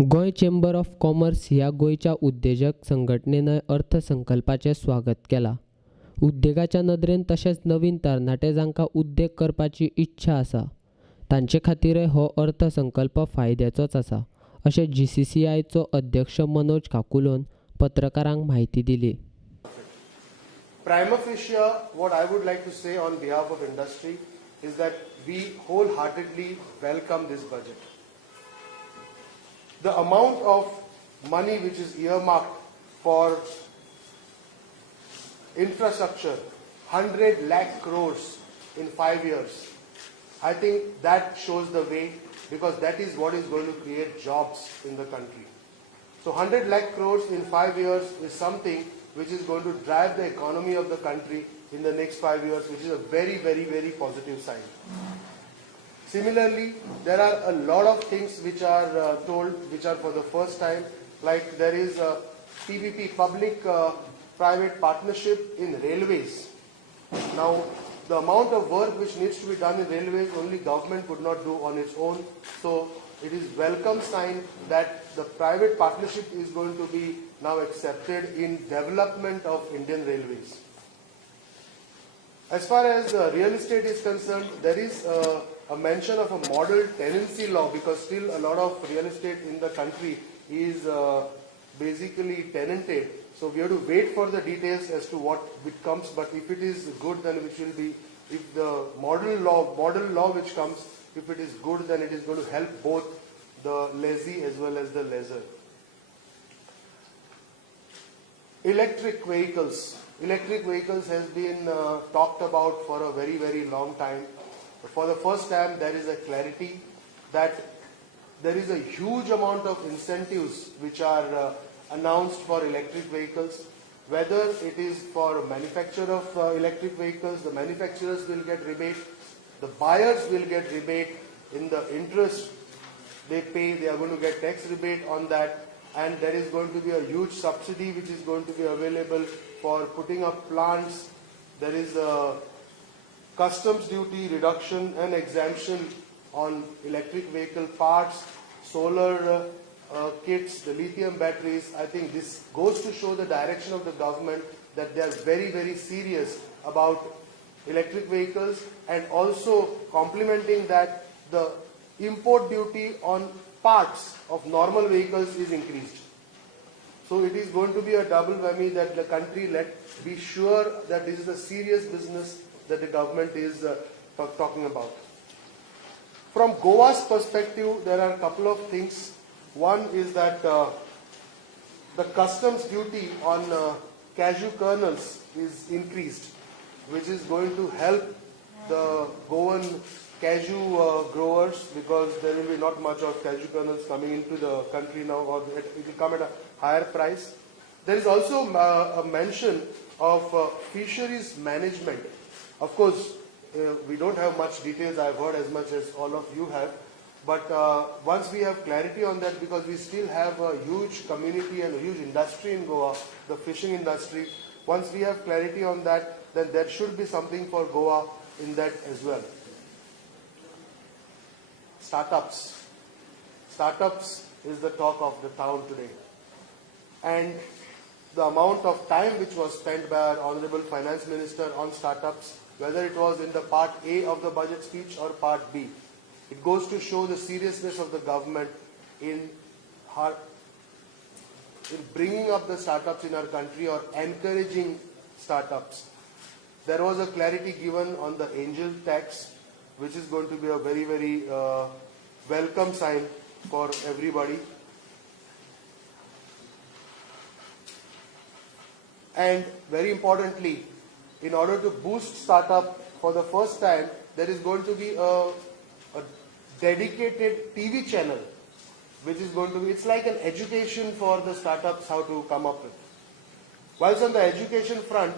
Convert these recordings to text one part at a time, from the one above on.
गोय chamber of commerce ह्या गोयच्या उद्देजक संघटनेनं अर्थसंकल्पाचें स्वागत केलां. उद्देगाच्या नदरेन तशेंच नवीन तरणाटे जांकां उद्देग करपाची इच्छा आसा तांचे खातीरय हो अर्थसंकल्प फायद्याचोच आसा, अशें GCCIचो अध्यक्ष मनोज काकुलोन पत्रकारांक म्हायती दिली. Prima facie, what I would like to say on behalf of industry is that we wholeheartedly welcome this budget. The amount of money which is earmarked for infrastructure, 100 lakh crores in 5 years, I think that shows the way, because that is what is going to create jobs in the country. So 100 lakh crores in 5 years is something which is going to drive the economy of the country in the next 5 years, which is a very, very, very positive sign. Similarly, there are a lot of things which are told, which are for the first time, like there is a PPP, public-private partnership in railways. Now, the amount of work which needs to be done in railways, only government could not do on its own. So, it is welcome sign that the private partnership is going to be now accepted in development of Indian railways. As far as real estate is concerned, there is a mention of a model tenancy law, because still a lot of real estate in the country is basically tenanted. So we have to wait for the details as to what it comes. But if it is good, then it will be. If the model law which comes, if it is good, then it is going to help both the lessee as well as the lessor. Electric vehicles. Electric vehicles has been talked about for a very, very long time. For the first time, there is a clarity that there is a huge amount of incentives which are announced for electric vehicles. Whether it is for manufacture of electric vehicles, the manufacturers will get rebate, the buyers will get rebate in the interest they pay, they are going to get tax rebate on that, and there is going to be a huge subsidy which is going to be available for putting up plants. There is a customs duty reduction and exemption on electric vehicle parts, solar kits, the lithium batteries. I think this goes to show the direction of the government that they are very, very serious about electric vehicles, and also complementing that the import duty on parts of normal vehicles is increased. So it is going to be a double whammy that the country be sure that this is a serious business that the government is talking about. From Goa's perspective, there are a couple of things. One is that the customs duty on cashew kernels is increased, which is going to help the Goan cashew growers, because there will be not much of cashew kernels coming into the country now, or it will come at a higher price. There is also a mention of fisheries management. Of course, we don't have much details. I've heard as much as all of you have. But once we have clarity on that, because we still have a huge community and a huge industry in Goa, the fishing industry, once we have clarity on that, then there should be something for Goa in that as well. Startups. Startups is the talk of the town today. And the amount of time which was spent by our Honorable Finance Minister on startups, whether it was in the part A of the budget speech or part B, it goes to show the seriousness of the government in bringing up the startups in our country, or encouraging startups. There was a clarity given on the angel tax, which is going to be a very, very welcome sign for everybody. And very importantly, in order to boost startup, for the first time, there is going to be a dedicated TV channel, which is going to be, it's like an education for the startups, how to come up with. Whilst on the education front,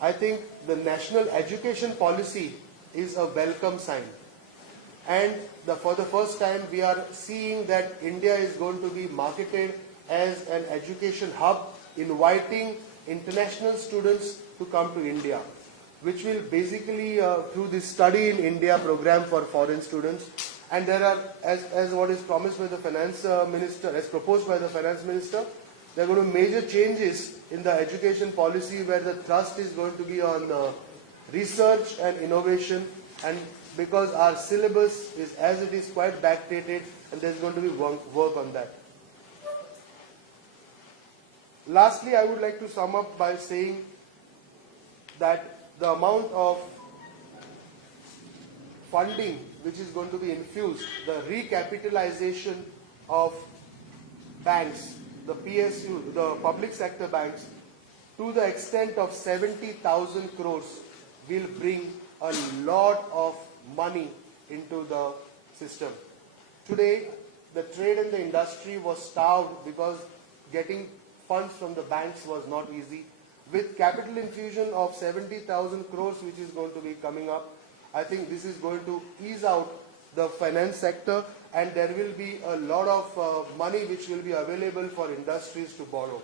I think the national education policy is a welcome sign. And for the first time, we are seeing that India is going to be marketed as an education hub, inviting international students to come to India, which will basically, through this Study in India program for foreign students, And there are, as what is promised by the finance minister, as proposed by the finance minister, there are going to be major changes in the education policy where the thrust is going to be on research and innovation, and because our syllabus is as it is quite backdated, and there's going to be work on that. Lastly, I would like to sum up by saying that the amount of funding which is going to be infused, the recapitalization of banks, the PSU, the public sector banks, to the extent of 70,000 crores will bring a lot of money into the system. Today, the trade and the industry was starved because getting funds from the banks was not easy. With capital infusion of 70,000 crores which is going to be coming up, I think this is going to ease out the finance sector, and there will be a lot of money which will be available for industries to borrow.